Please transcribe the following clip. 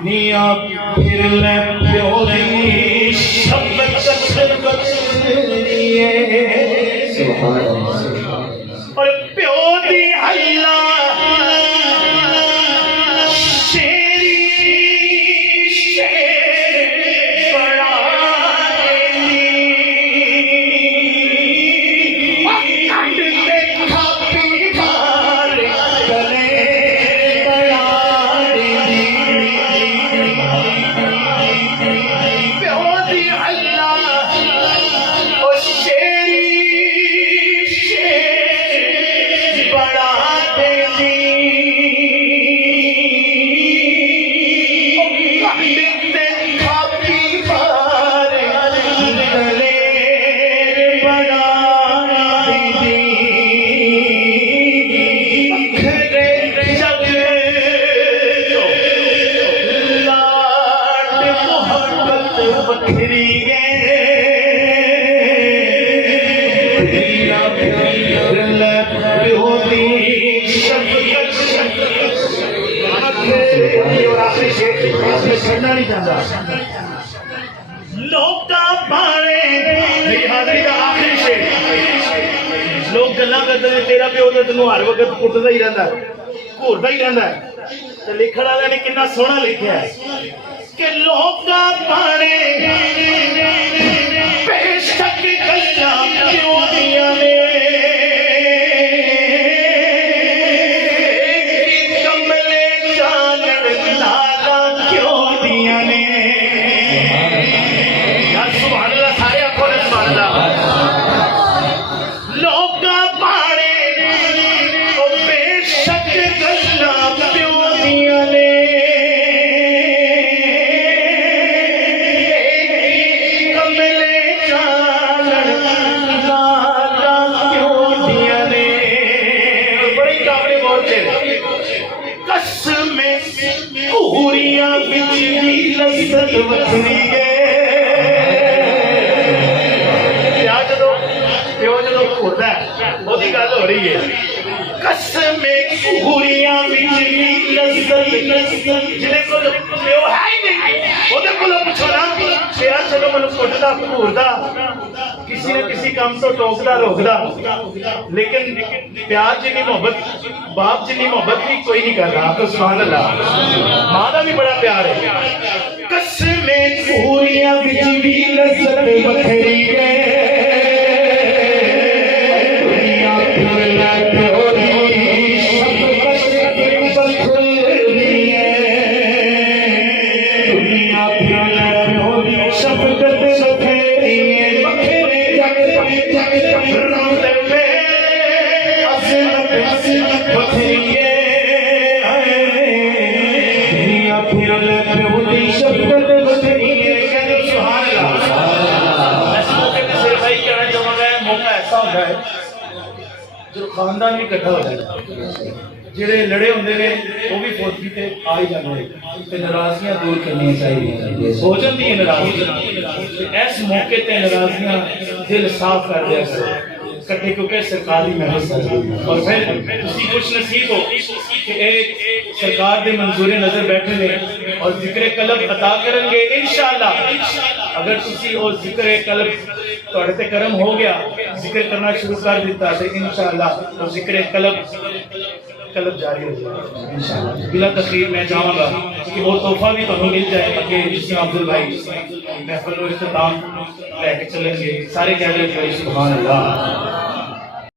दुनिया फिर ले प्यो दी शब्द और प्यो दी हल्ला लोग गल्ला करते हैं तेरा प्यो तो तेन हर वक्त कुटता ही रहता घूरता ही रहता है। तो लिखण वाले ने कितना सोहना लिखा है कि लोग पाने बेशक गल्ला प्यो दियां ने कमले जानन लाला क्यों दियां ने। यार सुभान अल्लाह, सारे आखो ने सुभान अल्लाह। हो रही है कसमे पूरियां जिन्हें को प्यो है ही नहीं ओदे कोलों पूछो ना यार चलो मैं कुटदा घूरदा किसी न किसी काम तो टोकदा रोकदा, लेकिन प्यार जिन्नी मोहब्बत बाप जिन्नी मोहब्बत भी कोई नहीं कर रहा। तो सुभान अल्लाह, मां का भी बड़ा प्यार है। कसमे पूरियां विच भी लज़्ज़त बखरी है जो खानदान भी इकट्ठा हो जाए, जेडे लड़े होंगे ने वो भी फौजी ते आ ही जाते, नाराजगियां दूर करनी चाहिए। हो जाती है नाराजगी, इस मौके ते नाराजगियां दिल साफ कर दिया कट्ठे, क्योंकि सरकारी महल और फिर उसी खुश नसीब हो कि एक सरकार के मंजूरे नजर बैठे ने और जिक्र कलब अता करेंगे इंशाअल्लाह। अगर तुसी वो जिक्र कलब तुहाडे ते करम हो गया, जिक्र करना शुरू कर दिता तो इंशाअल्लाह वो जिक्र कलब जारी हो जाएगा इंशाअल्लाह। बिला तखरीर मैं चाहूँगा कि वो तोहफा भी तुहानू मिल जाए अगे जिसमें अब्दुल भाई महफिल को इख्तिताम लेके चलेंगे। सारे कह रहे सुभान अल्लाह।